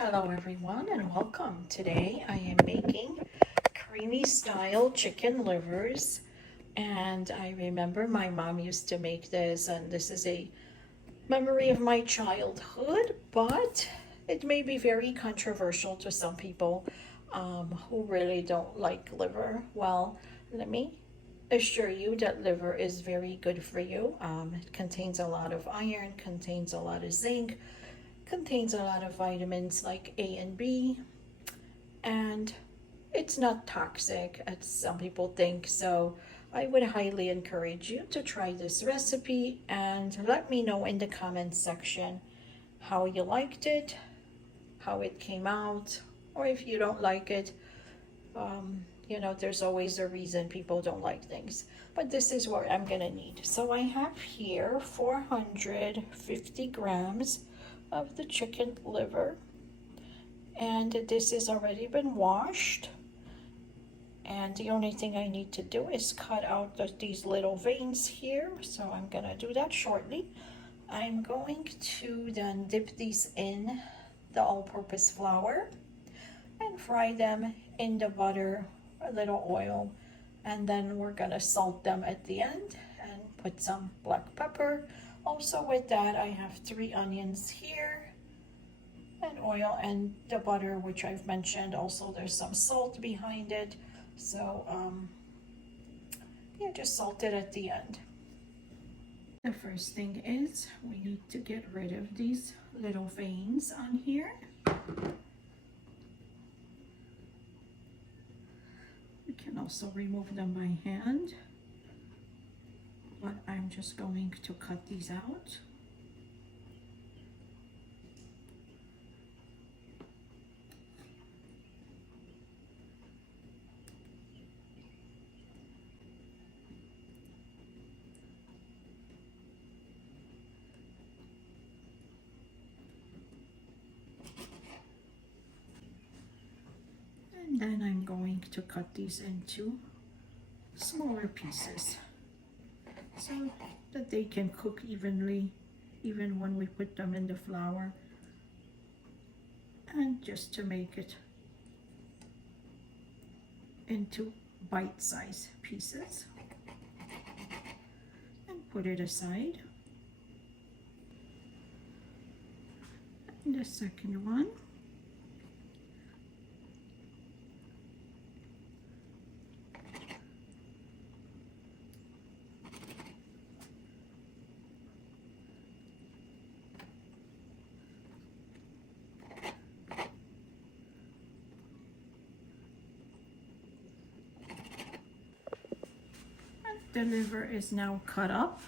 Hello everyone and welcome. Today I am making creamy style chicken livers, and I remember my mom used to make this, and this is a memory of my childhood, but it may be very controversial to some people who really don't like liver. Well, let me assure you that liver is very good for you. It contains a lot of iron, contains a lot of zinc, contains a lot of vitamins like A and B, and it's not toxic as some people think. So I would highly encourage you to try this recipe and let me know in the comments section how you liked it, how it came out, or if you don't like it. There's always a reason people don't like things, but this is what I'm gonna need. So I have here 450 grams of the chicken liver, and this has already been washed, and the only thing I need to do is cut out these little veins here, so I'm gonna do that shortly. I'm going to then dip these in the all-purpose flour and fry them in the butter, a little oil, and then we're gonna salt them at the end and put some black pepper. Also with that, I have 3 onions here, and oil and the butter, which I've mentioned. Also, there's some salt behind it. So, yeah, just salt it at the end. The first thing is we need to get rid of these little veins on here. You can also remove them by hand, but I'm just going to cut these out. And then I'm going to cut these into smaller pieces so that they can cook evenly even when we put them in the flour, and just to make it into bite-sized pieces, and put it aside. And the second one, the liver is now cut up,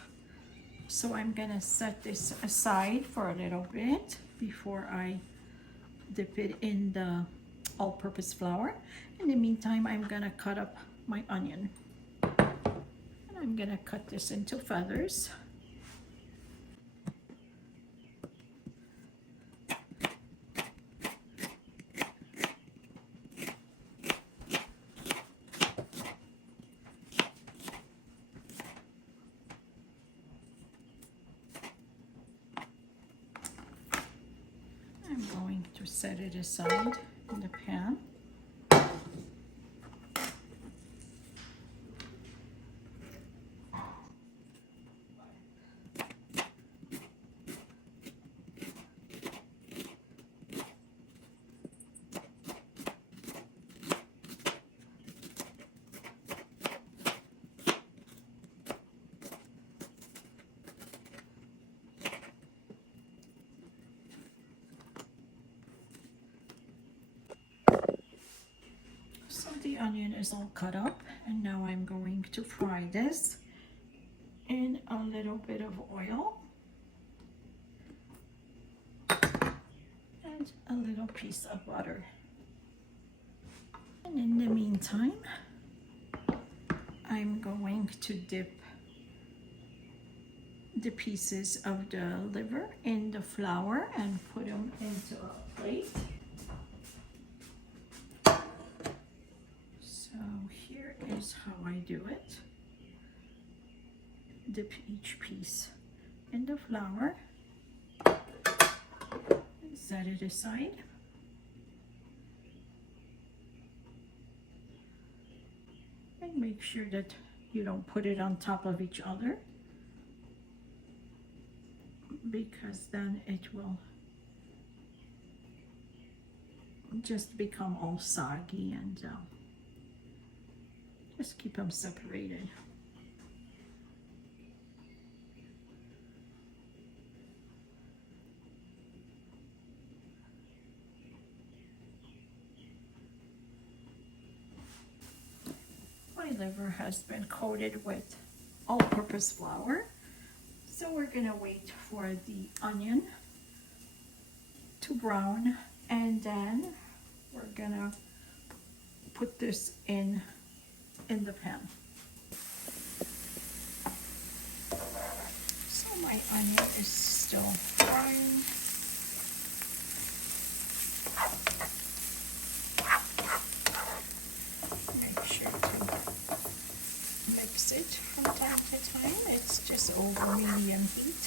so I'm gonna set this aside for a little bit before I dip it in the all-purpose flour. In the meantime, I'm gonna cut up my onion, and I'm gonna cut this into feathers. I'm going to set it aside in the pan. So the onion is all cut up, and now I'm going to fry this in a little bit of oil and a little piece of butter. And in the meantime, I'm going to dip the pieces of the liver in the flour and put them into a plate. So here is how I do it. Dip each piece in the flour and set it aside. And make sure that you don't put it on top of each other, because then it will just become all soggy, and just keep them separated. My liver has been coated with all-purpose flour, so we're gonna wait for the onion to brown, and then we're gonna put this in the pan. So my onion is still frying. Make sure to mix it from time to time. It's just over medium heat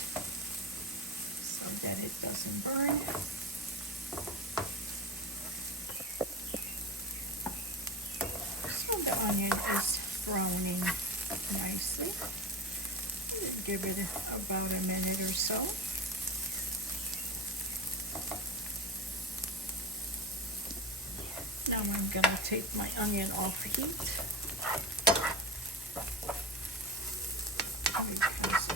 so that it doesn't burn. So the onion is browning nicely. Give it about a minute or so. Now I'm gonna take my onion off heat, because it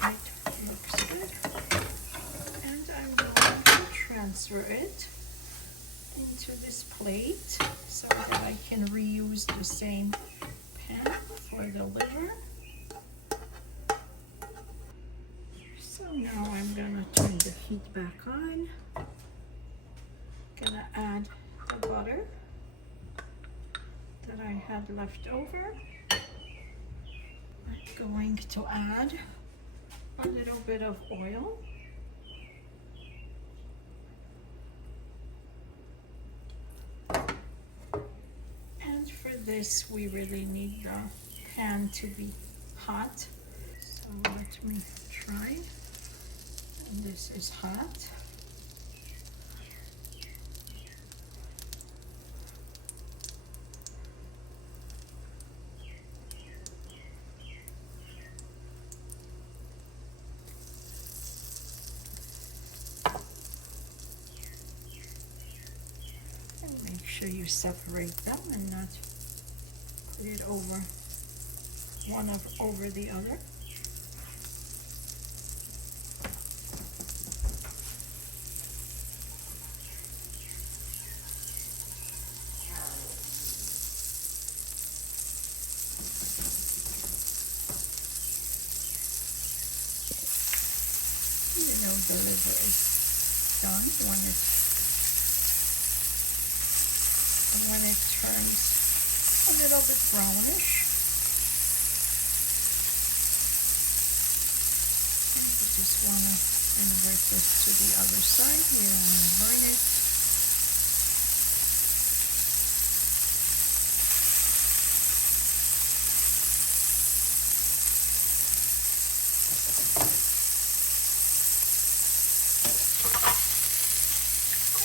looks good, and I'm going to transfer it into this plate so that I can reuse the same pan for the liver. So now I'm gonna turn the heat back on. Gonna add the butter that I had left over. I'm going to add a little bit of oil. And for this, we really need the pan to be hot. So let me try. And this is hot. Make sure you separate them and not put it over over the other. You know the liver is done when it turns a little bit brownish. And you just want to invert this to the other side. You don't want to burn it.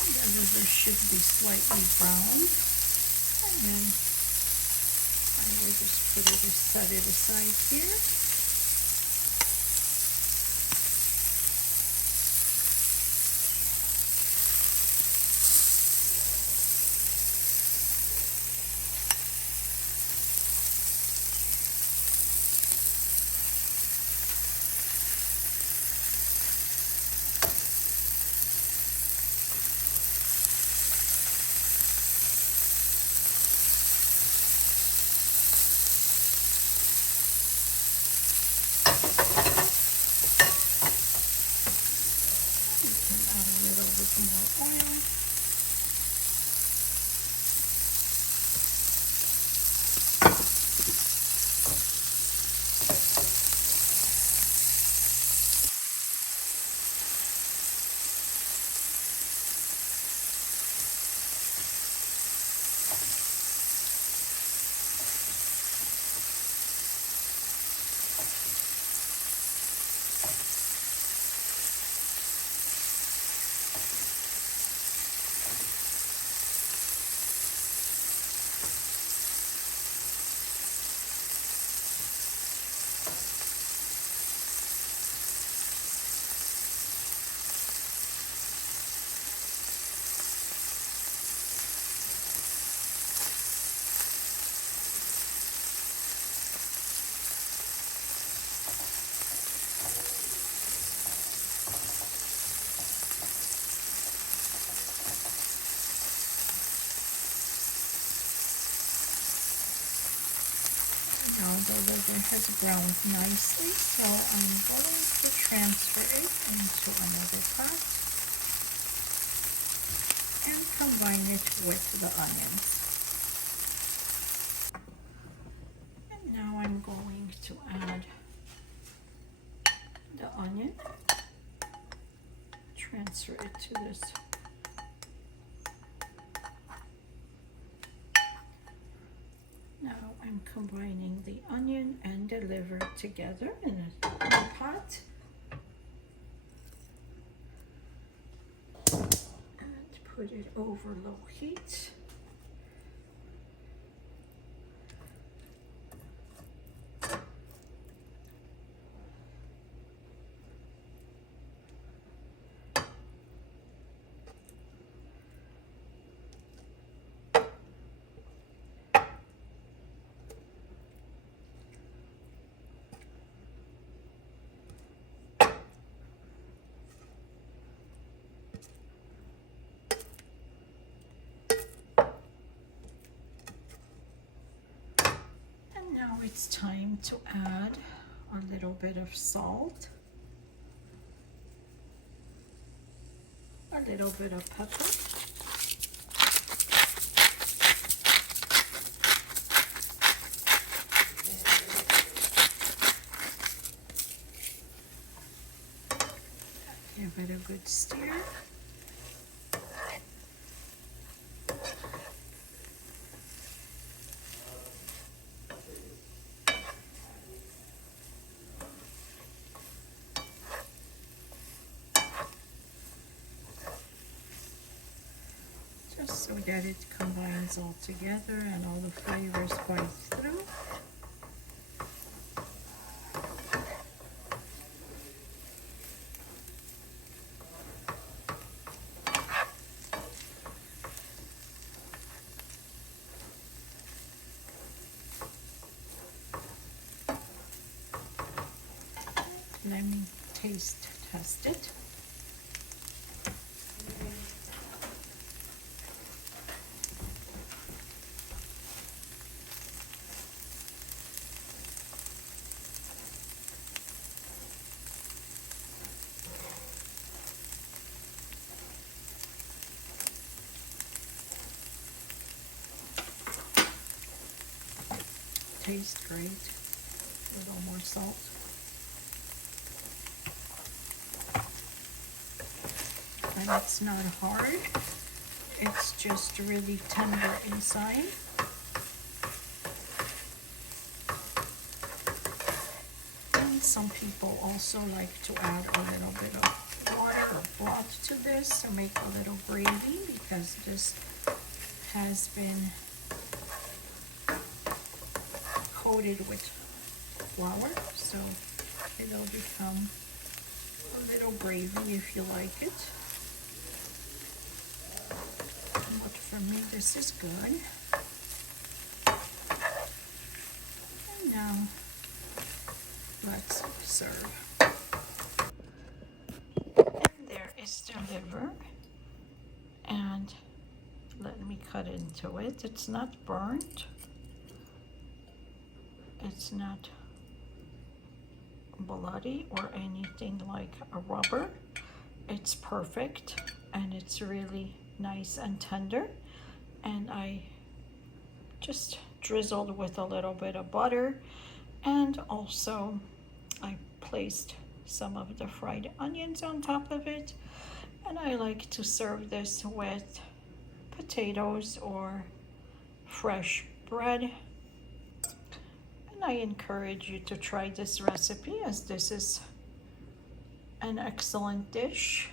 And the liver should be slightly browned. And then I will just set it aside here. Now the liver has browned nicely, so I'm going to transfer it into another pot and combine it with the onions. And now I'm going to add the onion, transfer it to this. Now I'm combining the onion and the liver together in a pot. And put it over low heat. Now it's time to add a little bit of salt, a little bit of pepper, give it a good stir. Just so that it combines all together and all the flavors bite through. Let me test it. Tastes great. A little more salt. And it's not hard. It's just really tender inside. And some people also like to add a little bit of water or broth to this to make a little gravy, because this has been coated with flour, so it'll become a little gravy if you like it. But for me, this is good. And now let's serve. And there is the liver, and let me cut into it. It's not burnt. It's not bloody or anything like a rubber. It's perfect, and it's really nice and tender. And I just drizzled with a little bit of butter, and also I placed some of the fried onions on top of it. And I like to serve this with potatoes or fresh bread. I encourage you to try this recipe, as this is an excellent dish.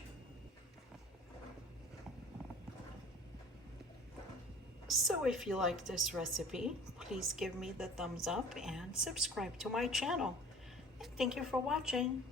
So if you like this recipe, please give me the thumbs up and subscribe to my channel. And thank you for watching.